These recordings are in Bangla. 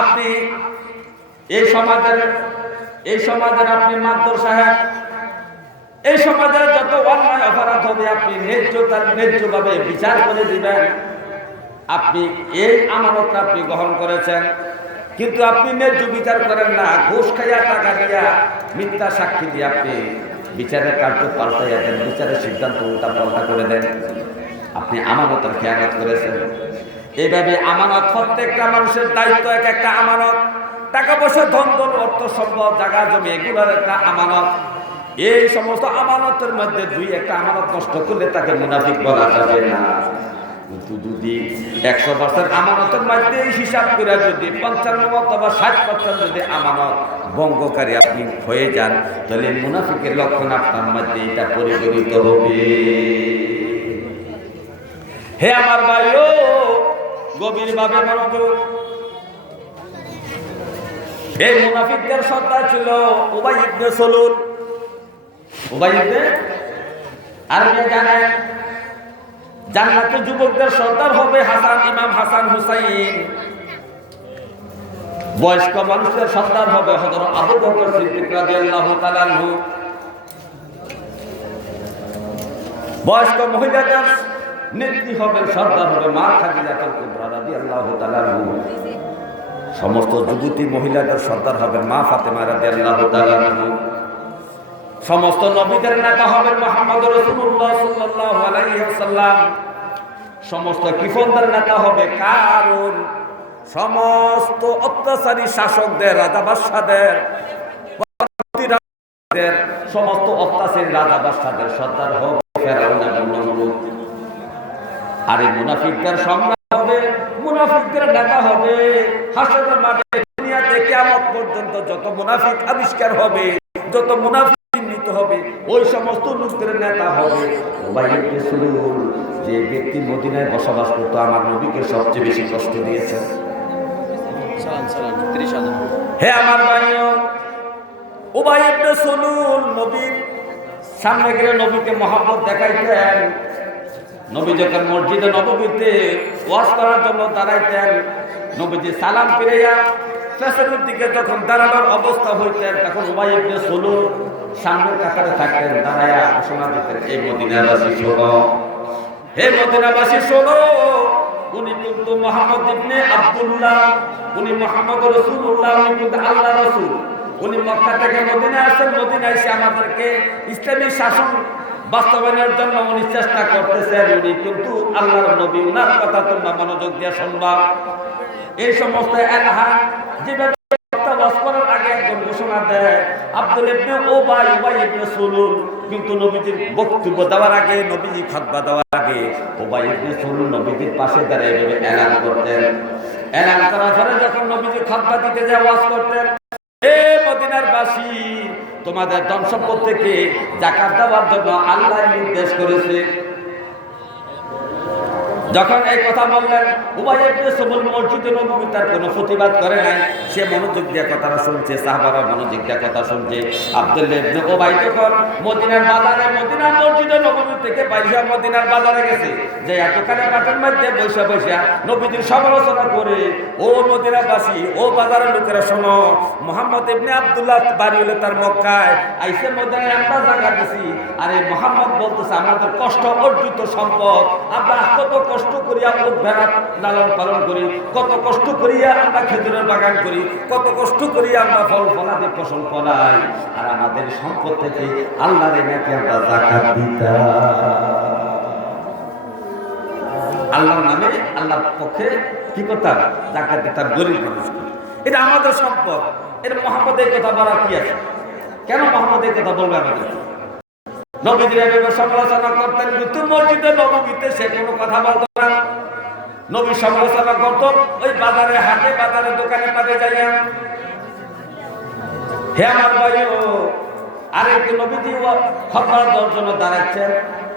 আপনি এই সমাজের আপনি মাদবর সাহেব, এই সমাজের যত অন্যায় অপরাধ হবে আপনি ন্যায্যভাবে বিচার করে দিবেন। আপনি এই আমানতটা আপনি গ্রহণ করেছেন, কিন্তু আপনি ন্যায্য বিচার করেন না। ঘুষ খাইয়া, টাকা দিয়া, মিথ্যা সাক্ষী দিয়ে আপনি বিচারের কার্য পাল্টাইয়া দেন, বিচারের সিদ্ধান্ত উল্টা পাল্টা করে দেন। আপনি আমানতের খেয়ানত করেছেন। এইভাবে আমানত, প্রত্যেকটা মানুষের দায়িত্ব এক একটা আমানত। টাকা পয়সা, ধন অর্থ সম্পদ, জায়গা জমি, এগুলোর একটা আমানত। এই সমস্ত আমানতের মধ্যে দুই একটা আমানত নষ্ট করলে তাকে মুনাফিক বলা যাবে না। কিন্তু যদি 100% আমানতের মধ্যে হিসাব করে যদি 55 অথবা 60% যদি আমানত ভঙ্গকারী আপনি হয়ে যান, তাহলে মুনাফিকের লক্ষণ আপনার মধ্যে এটা পরিগণিত হবে। হে আমার ভাইও, গভীরভাবে মনোযোগ। এই মুনাফিকদের সর্দার ছিল উবাই ইবনে সলুল। উবাই ইবনে, আরবি জানেন, জান্নাতের যুবকদের সর্দার হবে হাসান, ইমাম হাসান হুসাইন। বয়স্ক মানুষদের সর্দার হবে হযরত আবু বকর সিদ্দিক রাদিয়াল্লাহু তাআলা আনহু। বয়স্ক মহিলাদের নেত্রী হবেন, সর্দার হবে মা খাদিজাতুল কুবরা রাদিয়াল্লাহু তাআলা আনহা। সমস্ত যুবতী মহিলাদের সর্দার হবেন মা ফাতেমা রাদিয়াল্লাহু তাআলা আনহা। সমস্ত নবীদের নেতা হবেন মুহাম্মদ রাসূলুল্লাহ সাল্লাল্লাহু আলাইহি ওয়াসাল্লাম। সমস্ত কিফনদের নেতা হবে কারণ সমস্ত অত্যাচারী শাসকদের, রাজা বাদশাদের, সমস্ত অত্যাচারী রাজা বাদশাদের সর্দার হবে ফেরাউন এবং নমরুদ। আর এই মুনাফিকদের সংগ্রাম হবে, মুনাফিকদের নেতা হবে হাসরের মাঠে, দুনিয়াতে কিয়ামত পর্যন্ত যত মুনাফিক আবিষ্কার হবে, যত মুনাফিক চিহ্নিত হবে, ওই সমস্ত লোকদের নেতা হবে উবাই ইবনে সলুল। যে ব্যক্তি মদিনায় বসবাস করত, আমার নবীকে সবচেয়ে বেশি কষ্ট দিয়েছে। হে আমার ভাইও, উবাই ইবনে সলুল নবীর সামনে গেলে নবীকে মহব্বত দেখাইতেন। নবী যখন মসজিদে নববীতে ওয়াজ করার জন্য দাঁড়াইতেন, নবীজি সালাম ফিরাইয়া পেছনের দিকে যখন দাঁড়ানোর অবস্থা হইতেন, তখন উবাই ইবনে সলুল সামনের কাতারে থাকতেন, দাঁড়াইয়া ঘোষণা দিতেন, এই মদিনাবাসী শোনো, হে মদিনাবাসী শোনো, উনি কিন্তু মুহাম্মদ ইবনে আব্দুল্লাহ, উনি মুহাম্মদ রাসূলুল্লাহ, উনি কিন্তু আল্লাহ রাসূল। উনি মক্কা থেকে মদিনায় আসেন, মদিনায় এসে আমাদেরকে ইসলামী শাসন বাস্তবায়নের জন্য উনি চেষ্টা করতেছেন। উনি কিন্তু আল্লাহর নবী, উনার কথা তোমরা মনোযোগ দিয়ে শুনবা। এই সমস্ত এলাহা যেভাবে ওয়াজ করার আগে একজন ঘোষণা দেয়, আব্দুল ইবনে উবাই ইবনে সলুল কিন্তু নবীজির বক্তব্য দেওয়ার আগে, নবীজি খুতবা দেওয়ার আগে উবাই ইবনে সলুল নবীজির পাশে দাঁড়িয়ে এভাবে এলান করতেন। এলান করার পরে যখন নবীজি খুতবা দিতে যায়, ওয়াজ করতেন, হে মদিনার বাসী, তোমাদের ধন সম্পদ থেকে যাকাত দেওয়ার জন্য আল্লাহ নির্দেশ করেছে। যখন এই কথা বললেন, উবাই ইবনে সলুল মসজিদে নববী তার কোনো প্রতিবাদ করে নাই, সে মনোযোগ দিয়ে কথাটা শুনছে, সাহাবারা মনোযোগ দিয়ে কথা শুনছে। আব্দুল্লাহ ইবনে উবাই যখন মদিনার বাজারে, মদিনার মসজিদে নববী থেকে বাইশা মদিনার বাজারে গেছে, যে এতখানে মাঠের মধ্যে বৈশা বৈশা নবীজির সমালোচনা করে, ও মদিনাবাসী, ও বাজারের লোকেরা শোনো, মুহাম্মদ ইবনে আব্দুল্লাহ বাড়ি হলো তার মক্কায়, আইসে মদিনায় আমরা জায়গা দিছি, আর এই মুহাম্মদ বলতেছে আমাদের কষ্ট অর্জিত সম্পদ, আমরা কত কষ্ট করিয়া উদ্ধার লালন পালন করি, কত কষ্ট করিয়া আমরা খেজুরের বাগান করি, কত কষ্ট করিয়া আমরা ফল ফলাদি ফসল ফলাই, আর আমাদের সম্পদ থেকে আল্লাহর নাকি আমরা যাকাত দিতাম। আল্লাহর নামে, আল্লাহর পক্ষে কি করতাম? যাকাত দিতাম গরিব মানুষকে। এটা আমাদের সম্পদ। এটা মুহাম্মদের কথা বলার কি আছে? কেন মুহাম্মদের কথা বলবে আমাদের? নবীজির এভাবে সমালোচনা করতেন, কিন্তু মসজিদে নববীতে সে কোনো কথা বলতো না। নবী সমালোচনা করত ওই বাজারে, হাটে, বাজারে, দোকানে পাতে যাইয়া। হে আমার ভাইও, আরেকটি নবীজি খুতবা দেওয়ার জন্য দাঁড়াচ্ছেন,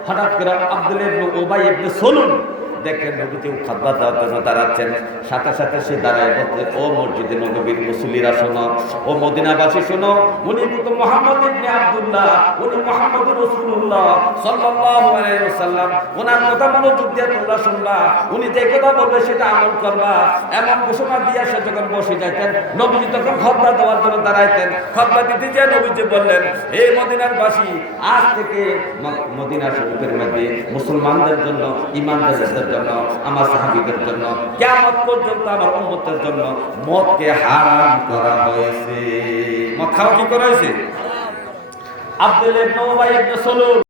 হঠাৎ করে আব্দুল্লাহ ইবনে উবাই ইবনে সলুল দেখেন নবীজি খুতবা দেওয়ার জন্য দাঁড়াচ্ছেন, সাথে সাথে সে দাঁড়ায় বলতে, ও মসজিদে নববীর মুসল্লিরা শোনো, ও মদিনাবাসী শোনো, উনি কিন্তু মুহাম্মদ ইবনে আব্দুল্লাহ, উনি মুহাম্মদুর রাসূলুল্লাহ সাল্লাল্লাহু আলাইহি ওয়াসাল্লাম, ওনার কথা মনোযোগ দিয়ে তোমরা শুনবা, উনি যে কথা বলবে সেটা আমল করবা, এমন ঘোষণা দিয়ে সে যখন বসে যাইতেন, নবীজি তখন খুতবা দেওয়ার জন্য দাঁড়াইতেন। খুতবা দিতে যে নবীজি বললেন, হে মদিনার বাসী, আজ থেকে মদিনা শরীফের মধ্যে মুসলমানদের জন্য, ঈমানদারদের জন্য, আমার সাহাবীদের জন্য, কিয়ামত পর্যন্ত আমার উম্মতের জন্য মদকে হারাম করা হয়েছে। মদ খাওয়া কি করা হয়েছে? আব্দুল্লাহ ইবনে উবাই ইবনে সালুল